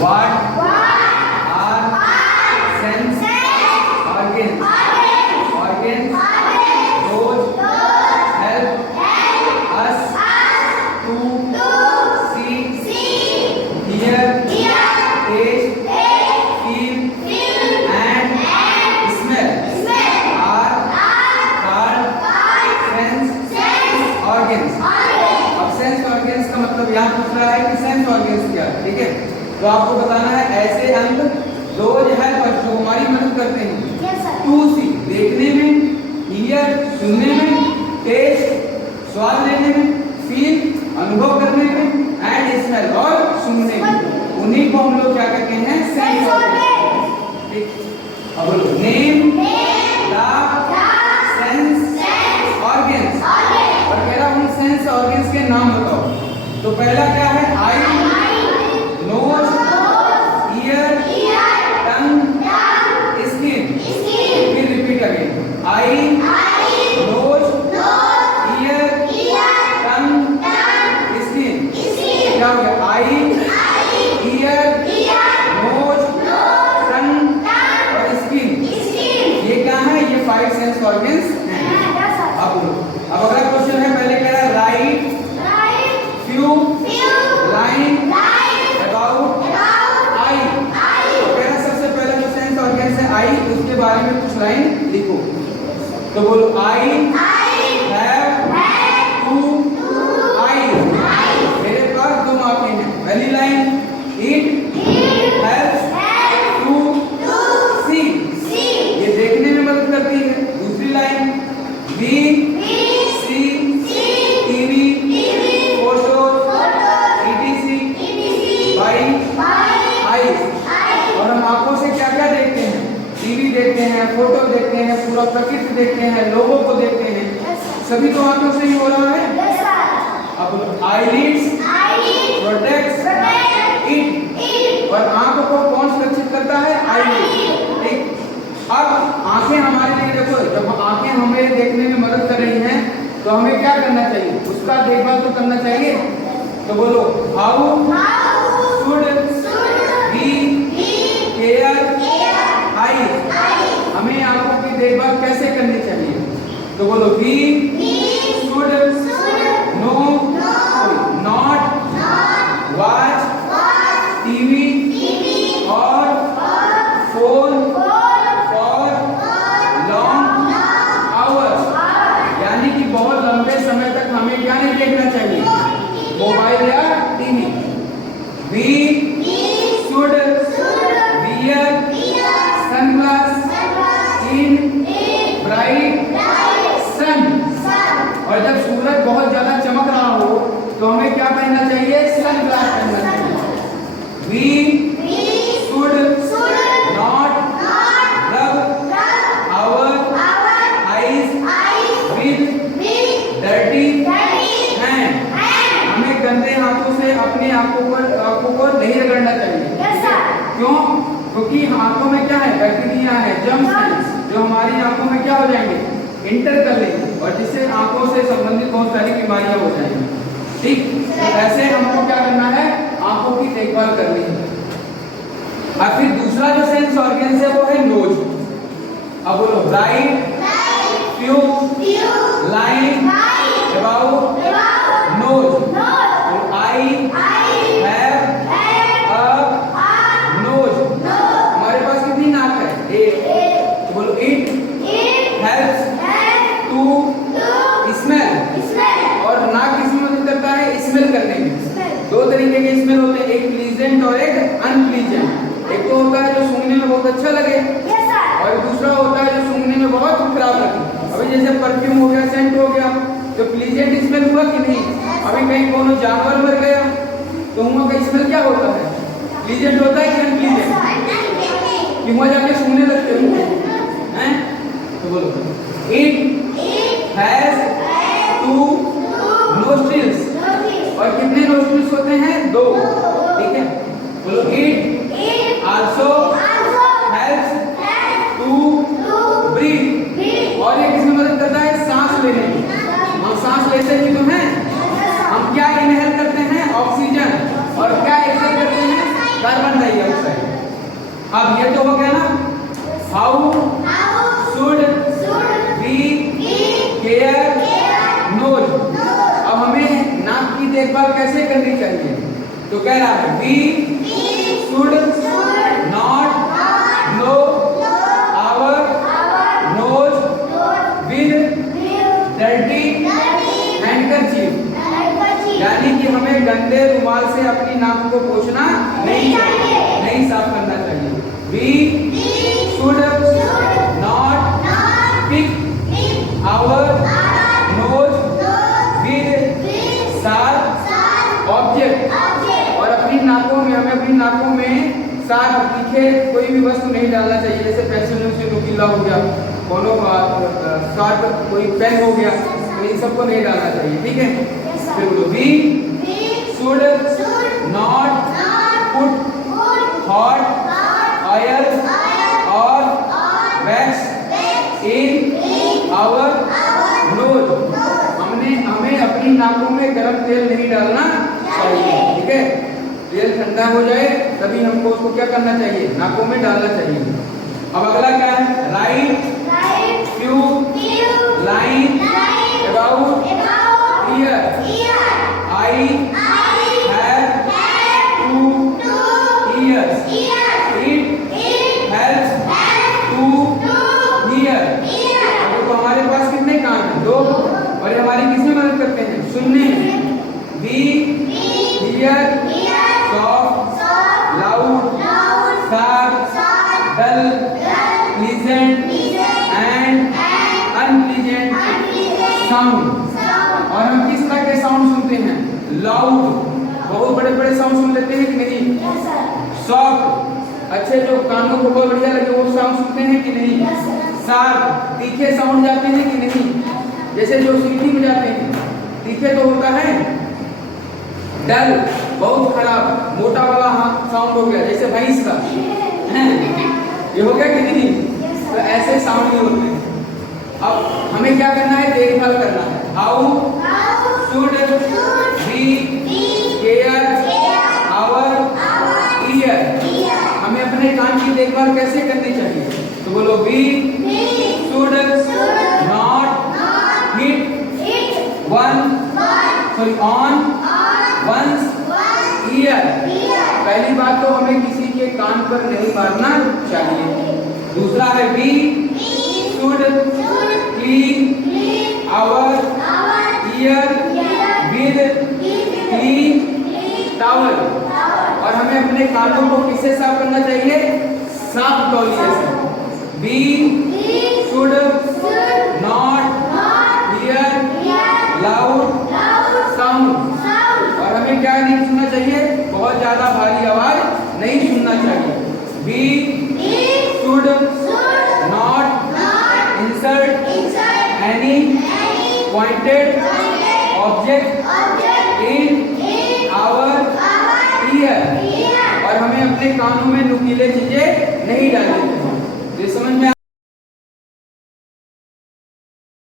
What are sense organs? Organs those help us to see, hear, taste, feel and smell are called sense organs. अब sense organs का मतलब यहाँ पूछ रहा है कि सेंस ऑर्गन्स क्या है, ठीक है। तो आपको बताना है ऐसे अंग जो है जो हमारी मदद करते हैं टू सी, देखने में, हियर सुनने में, टेस्ट स्वाद लेने में, फील अनुभव करने में एंड स्मेल और सूंघने में, उन्हीं को हम लोग क्या कहते हैं सेंस ऑर्गन्स, ठीक। अब बोलो नेम द सेंस ऑर्गन्स, और पहला उन सेंस ऑर्गन्स के नाम बताओ। तो पहला क्या है eye, nose, ear, tongue, skin. फिर repeat again eye, nose, ear, tongue, skin. क्या हो गया आई, ईयर, नोज, टंग और स्किन। ये क्या है, ये 5 सेंस ऑर्गन्स हैं। अब अगला क्वेश्चन है, पहले कह रहा है right few line about I. सबसे पहला जो सेंस ऑर्गन्स है आई, उसके बारे में कुछ लाइन लिखो। तो बोलो आई हैव 2 आईज। मेरे पास 2 आंखें हैं। पहली line it helps to see, ये देखने में मदद करती है। दूसरी line we see TV photos etc by eyes. और हम आंखों से क्या क्या देखते हैं, टीवी देखते हैं, फोटो देखते हैं, पूरा प्रकृति देखते हैं, लोगों को देखते हैं, सभी तो आंखों से ही हो रहा है। अब आईलिड्स प्रोटेक्ट्स इट, और आंखों को कौन सुरक्षित करता है, आईलिड, ठीक। अब आंखें हमारे लिए देखो, जब आंखें हमें देखने में मदद कर रही हैं तो हमें क्या करना चाहिए, उसका देखभाल तो करना चाहिए। तो बोलो how should we care eyes, हमें आंखों की देखभाल कैसे करनी चाहिए। तो बोलो we should no not watch TV और फोन फॉर लॉन्ग आवर्स, यानी कि बहुत लंबे समय तक हमें क्या नहीं देखना चाहिए, मोबाइल या TV. We should wear sunglass in bright sun, और जब सूरज बहुत ज्यादा चमक रहा हो तो हमें क्या पहनना चाहिए, सनग्लास पहनना चाहिए। We should not rub our eyes with dirty hand, हमें गंदे हाथों से अपने आंखों को नहीं रगड़ना चाहिए। क्यों, क्योंकि आंखों में क्या है, बैक्टीरिया है, जर्म्स हैं, जो हमारी आंखों में क्या हो जाएंगे, इंटर कर लेंगे, और जिससे आंखों से संबंधित बहुत सारी बीमारियां हो जाएंगी, ठीक। तो ऐसे हमको क्या करना है, आंखों की देखभाल करनी है। और फिर दूसरा जो सेंस ऑर्गन्स है वो है नोज। अब बोलो write few line about nose. I have a nose, हमारे पास कितनी नाक है, एक। बोलो इट हेल्प्स टू स्मेल, और नाक किसमें मदद करता है, स्मेल करने में। 2 तरीके के स्मेल होते हैं, एक प्लीजेंट और एक अनप्लीजेंट। एक तो होता है जो सूंघने में बहुत अच्छा लगे, और दूसरा होता है जो सूंघने में बहुत खराब लगे। अभी जैसे परफ्यूम हो गया, सेंट हो गया, तो प्लीजेंट स्मेल हुआ कि नहीं। अभी कहीं कोनो जानवर मर गया तो वहाँ का स्मेल क्या होता है, प्लीजेंट होता है कि अनप्लीजेंट, कि वहाँ जाके सूंघने लगते हैं। तो बोलो इट हैज 2 नोस्ट्रिल्स, और कितने नोस्ट्रिल्स होते हैं, 2, ठीक है। बोलो it also helps to breathe, और ये किसमें मदद करता है, सांस लेने में। हम सांस लेते ही तो हैं, हम क्या इनहेल करते हैं, ऑक्सीजन, और क्या एक्सहेल करते हैं, कार्बन बताइए आउटसाइड। अब ये तो हो गया ना, how should we care nose. अब हमें नाक की देखभाल कैसे करनी चाहिए, तो कह रहा है we should not blow our nose with dirty handkerchief. यानी कि हमें गंदे रुमाल से अपनी नाक को पोंछना नहीं चाहिए, नहीं साफ करना चाहिए। We should not pick our nose with sharp object. और अपनी नाकों में, हमें अपनी नाकों में शार्प तीखे कोई भी वस्तु नहीं डालना चाहिए, जैसे पेंसिल से नुकीला हो गया, कोनो शार्प कोई पेन हो गया, तो इन सबको नहीं डालना चाहिए, ठीक है। फिर बोलो we should not put hot oil और वैक्स इन आवर नोज। हमें अपनी नाकों में गर्म तेल नहीं डालना चाहिए, ठीक है। तेल ठंडा हो जाए तभी हमको उसको क्या करना चाहिए, नाकों में डालना चाहिए। अब अगला क्या है, right few line about year. I have 2 ears. It helps to hear. तो हमारे पास कितने कान हैं, 2, और ये हमारी किसमें मदद करते हैं, सुनने में। We hear soft, loud, sharp, dull, pleasant and unpleasant sound। और हम किस तरह के साउंड सुनते हैं, लाउड, बहुत बड़े बड़े साउंड सुन लेते हैं कि नहीं, सॉफ्ट, अच्छे जो कानों को बहुत बढ़िया लगे वो साउंड सुनते हैं कि नहीं, शार्प, तीखे साउंड जाते हैं कि नहीं, जैसे जो सीटी में जाते हैं, तीखे तो होता है। डल, बहुत खराब, मोटा वाला साउंड हो गया, जैसे भैंस का, ये हो गया कि नहीं, तो ऐसे साउंड ही होते हैं। अब हमें क्या करना है, देखभाल करना है। How should we care our ear. हमें अपने कान की देखभाल कैसे करनी चाहिए, तो बोलो we should not hit on one's ear. पहली बात तो हमें किसी के कान पर नहीं मारना चाहिए। दूसरा है we should clean our ear with clean towel. और हमें अपने कानों को किससे साफ करना चाहिए, साफ तौलिए से। We should not hear loud sound. और हमें क्या नहीं सुनना चाहिए, बहुत ज्यादा भारी आवाज नहीं सुनना चाहिए। We should not insert any pointed object in our ear। और हमें अपने कानों में नुकीले चीजें नहीं डालनी चाहिए। समझ में